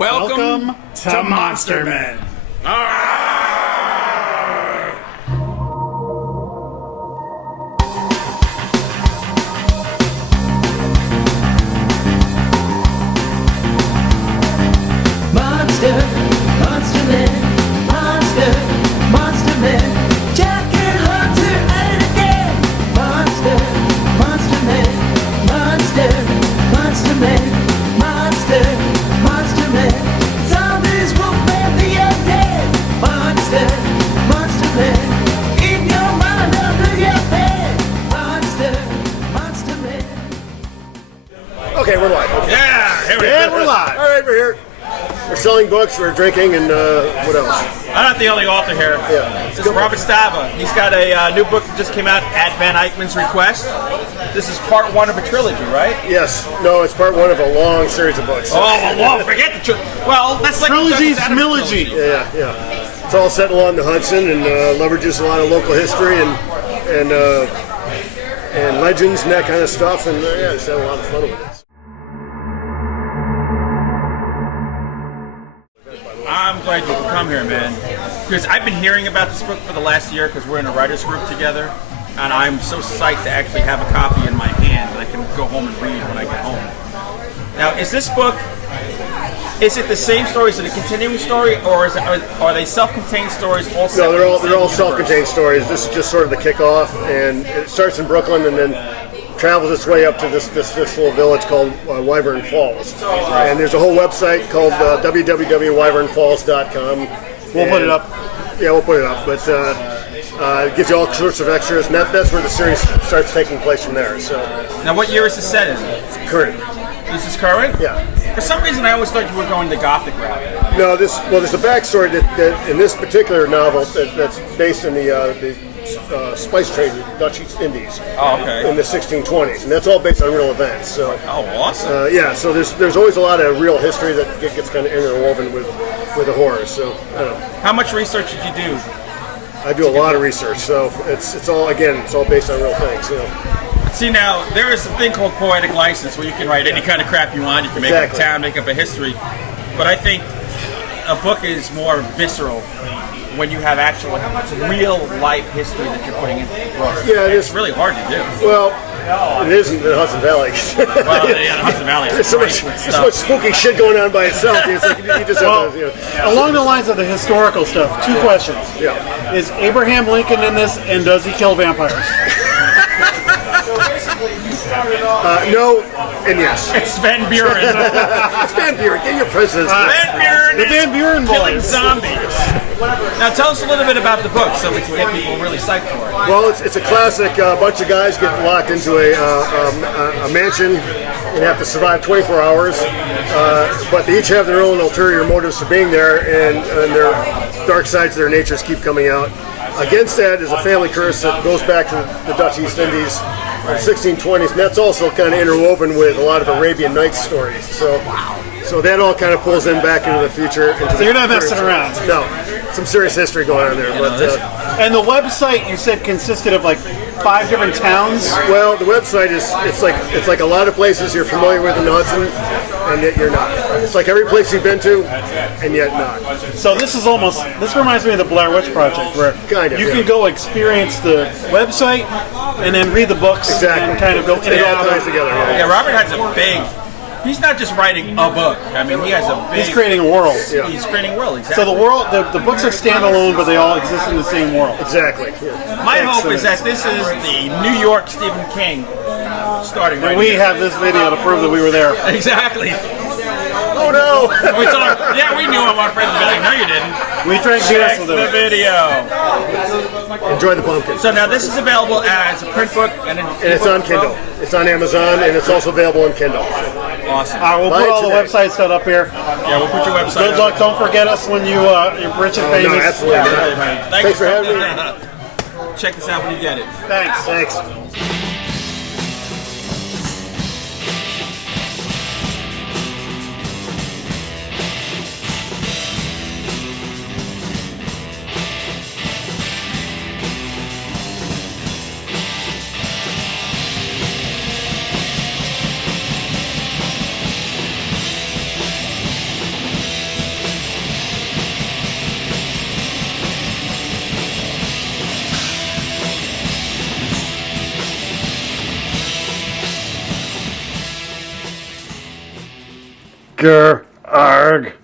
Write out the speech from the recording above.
Welcome to Monster Men. Monster Men, Monster Men, Jack and Hunter and again. Monster Men, Monster Men, Monster Men. Zombies will man the undead. Monster Men, in your mind under your bed. Monster Men. Okay, we're live. Okay. Yeah, we're live. All right, we're here. We're selling books, we're drinking, and what else? I'm not the only author here. Yeah. This is Robert Stava. He's got a new book that just came out at Van Eyckmann's request. This is part one of a trilogy, right? Yes. No, it's part one of a long series of books. Oh, forget the trilogy. Well, that's like Trilogy, Smilogy. Yeah. It's all set along the Hudson and leverages a lot of local history and legends and that kind of stuff. And yeah, just had a lot of fun with it. I'm glad you could come here, man. Because I've been hearing about this book for the last year because we're in a writer's group together. And I'm so psyched to actually have a copy in my hand that I can go home and read when I get home. Now, is this book, is it the same story? Is it a continuing story? Or are they self-contained stories all set? No, they're all self-contained stories. This is just sort of the kickoff. And it starts in Brooklyn and then travels its way up to this little village called Wyvern Falls. And there's a whole website called www.wyvernfalls.com. We'll put it up. Yeah, we'll put it up. But it gives you all sorts of extras, and that's where the series starts taking place from there. So, Now, what year is this set in? it's current. This is current? Yeah. For some reason, I always thought you were going the Gothic route. No, there's a backstory that in this particular novel that's based in the spice trade in the Dutch East Indies in the 1620s, and that's all based on real events. So, Awesome. yeah, so there's always a lot of real history that gets kind of interwoven with the horror. So, How much research did you do? I do a lot of research. So it's all based on real things. You know. See, now, there is a thing called poetic license where you can write any kind of crap you want. You can make up a town, make up a history. But I think a book is more visceral when you have actual real life history that you're putting into the book. Yeah, it's really hard to do. Well, it isn't in the Hudson Valley. Well, yeah, the Hudson Valley is There's so much spooky shit going on by itself. It's like you just have to, Along the lines of the historical stuff, two questions. Yeah. Is Abraham Lincoln in this, and does he kill vampires? No, and yes. It's Van Buren. It's Van Buren. Get your presidents. Van Buren The Van Buren killing boys. zombies. Now, tell us a little bit about the book so we can get people really psyched for it. Well, it's a classic. A bunch of guys get locked into a mansion and have to survive 24 hours. But they each have their own ulterior motives for being there, and their dark sides of their natures keep coming out. Against that is a family curse that goes back to the Dutch East Indies, the 1620s, and that's also kind of interwoven with a lot of Arabian Nights stories. So that all kind of pulls in back into the future. So you're not messing around. No, some serious history going on there. But And the website you said consisted of like 5 different towns. well, the website is it's like a lot of places you're familiar with in the Hudson, and yet you're not. It's like every place you've been to, and yet not. So this reminds me of the Blair Witch Project, where Kind of, you yeah. can go experience the website and then read the books Exactly. and kind of go in It and all out. ties together. Yeah. Yeah, Robert has a big. He's not just writing a book. I mean, he has a big. He's creating a world. Yeah. He's creating a world. Exactly. So the world, the books are standalone, but they all exist in the same world. Exactly. Yeah. My hope Excellent. is that this is the New York Stephen King starting right And we here. have this video to prove that we were there. Exactly. Oh no! We saw, yeah, we knew him. Our friends would be like, no, you didn't. We drank beers Check with the them. video. Enjoy the pumpkin. So now this is available as a print book and And it's on Kindle. It's on Amazon, and it's also available on Kindle. Awesome. All right, we'll Buy put it all the today. websites set up here. Yeah, we'll put your website. Good luck. Don't forget us when you're rich and famous. No, absolutely not. Thanks for having me. Check this out when you get it. Thanks. Thanks. Grr, arg.